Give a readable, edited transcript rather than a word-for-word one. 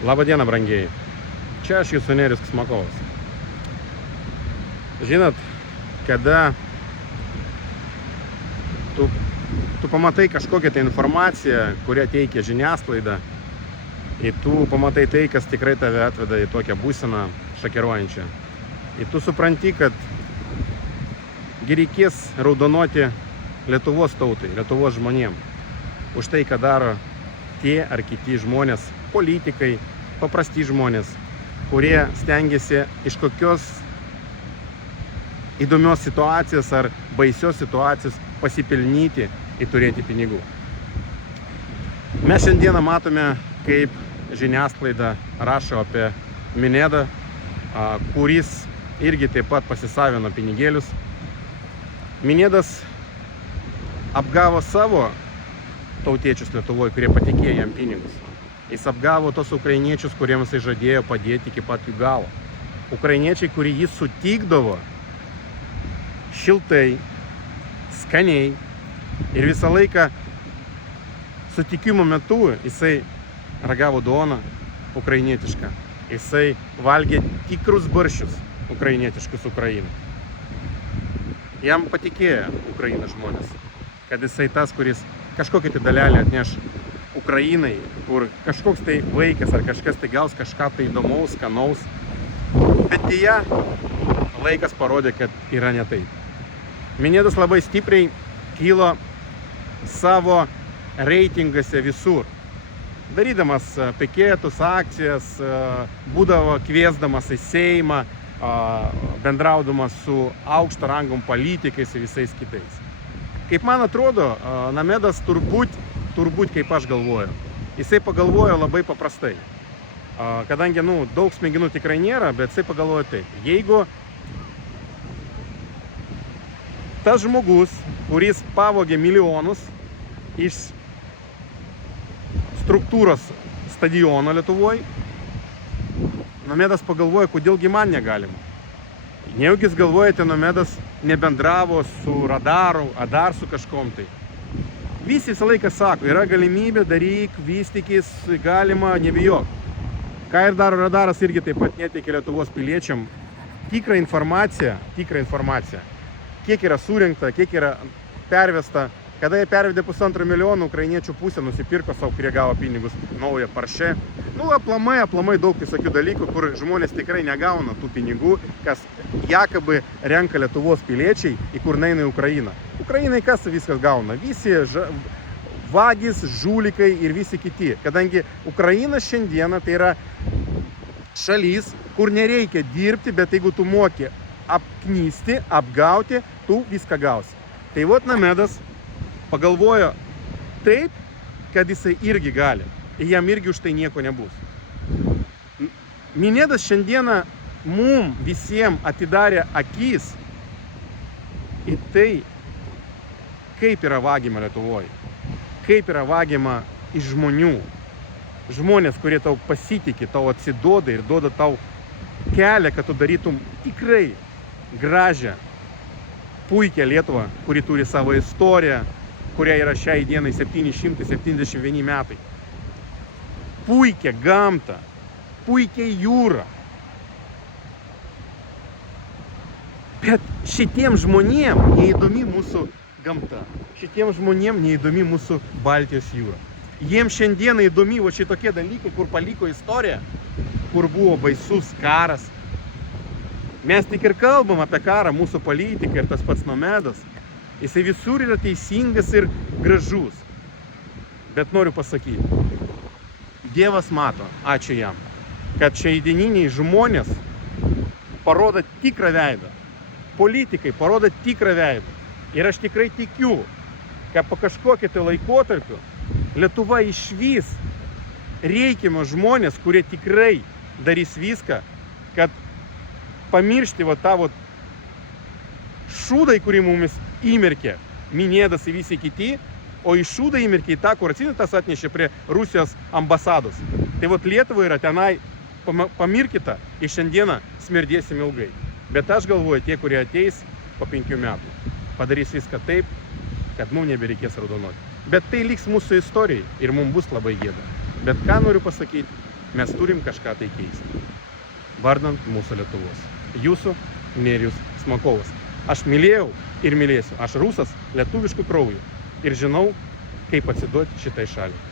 Labadiena, brangieji. Čia aš jūsų Nerijus Ksmakovas. Žinot, kada tu pamatai kažkokią tai informaciją, kurią teikia žiniasklaida, ir tu pamatai tai, kas tikrai tave atveda į tokią būseną šokiruojančią. Ir tu supranti, kad reikės raudonuoti Lietuvos tautai, Lietuvos žmonėm už tai, ką daro tie ar kiti žmonės, politikai, paprasti žmonės, kurie stengiasi iš kokios įdomios situacijos ar baisios situacijos pasipelnyti ir turėti pinigų. Mes šiandieną matome, kaip žiniasklaida rašo apie Minedą, kuris irgi taip pat pasisavino pinigėlius. Minedas apgavo savo tautiečius Lietuvoje, kurie patikėjo jam pinigus. Jis apgavo tos ukrainiečius, kuriems jis žadėjo padėti iki pat jų galo. Ukrainiečiai, kurie jis sutikdavo šiltai, skaniai ir visą laiką sutikimo metu jisai ragavo duoną ukrainietišką. Jisai valgė tikrus barščius ukrainietiškus Ukrainai. Jam patikėjo Ukrainos žmonės, kad jisai tas, kuris kažkokią tai dalelę atneš Ukrainai, kur kažkoks tai vaikas ar kažkas tai gaus kažką tai įdomaus, skanaus. Bet dėja, laikas parodė, kad yra ne taip. Minedas labai stipriai kilo savo reitinguose visur. Darydamas piketus, akcijas, būdavo kviesdamas į Seimą, bendraudamas su aukšto rangom politikais ir visais kitais. Kaip man atrodo, Namedas turbūt kaip aš galvoju, jisai pagalvojo labai paprastai. Kadangi, daug smegenų tikrai nėra, bet jisai pagalvojo taip. Jeigu tas žmogus, kuris pavogė milijonus iš struktūros stadiono Lietuvoje, Namedas pagalvoja, kodėlgi man negalima. Nejaugi jis galvojate, Namedas nebendravo su radaru, ar dar su kažkom tai. Visi visą laiką sako, yra galimybė, daryk, vystykis, galima, nebijok. Ką ir daro radaras, irgi taip pat neteikia Lietuvos piliečiam tikrą informaciją, kiek yra surinkta, kiek yra pervesta. Kada jie pervedė 1,5 milijono, ukrainiečių pusė nusipirko savo, kurie gavo pinigus, naują Porsche. Aplamai daug visokių dalykų, kur žmonės tikrai negauna tų pinigų, kas jakabai renka Lietuvos piliečiai, į kur neina į Ukrainą. Ukrainai kas viskas gauna? Visi vagys, žulikai ir visi kiti. Kadangi Ukraina šiandieną tai yra šalis, kur nereikia dirbti, bet jeigu tu moki apknysti, apgauti, tu viską gausi. Tai Namedas pagalvojo taip, kad jisai irgi gali. Ir jam irgi už tai nieko nebus. Minedas šiandieną mum visiems atidarė akis į tai, kaip yra vagiama Lietuvoje. Kaip yra vagiama iš žmonių. Žmonės, kurie tau pasitikė, tau atsiduoda ir duoda tau kelią, kad tu darytum tikrai gražią, puikią Lietuvą, kuri turi savo istoriją, kuria yra šiai dienai 771 metai. Puikią gamtą, puikią jūrą. Bet šitiems žmonėm neįdomi mūsų gamta. Šitiems žmonėm neįdomi mūsų Baltijos jūra. Jiems šiandieną įdomi šitokie dalykai, kur paliko istoriją, kur buvo baisus karas. Mes tik ir kalbam apie karą, mūsų politikai ir tas pats Namedas. Jisai visur yra teisingas ir gražus. Bet noriu pasakyti, Dievas mato, ačiū jam, kad šiandieniniai žmonės parodo tikrą veidą. Politikai parodo tikrą veidą. Ir aš tikrai tikiu, kad po kažkokio tai laikotarpio Lietuva išvys reikiamą žmonės, kurie tikrai darys viską, kad pamiršti tą šūdą, į kurį mumis įmerkė Minedas ir visi kiti, o į šūdą įmerkė į tą, kur atsinetas atnešė prie Rusijos ambasados. Tai Lietuva yra tenai pamirkita ir šiandieną smerdėsim ilgai. Bet aš galvoju, tie, kurie ateis po 5 metų, padarys viską taip, kad mums nebereikės raudonuoti. Bet tai liks mūsų istorijai ir mums bus labai gėda. Bet ką noriu pasakyti, mes turim kažką tai keisti. Vardant mūsų Lietuvos. Jūsų Nerijus Smakovas. Aš mylėjau ir mylėsiu. Aš rusas lietuviškų krauju. Ir žinau, kaip atsiduoti šitai šaliai.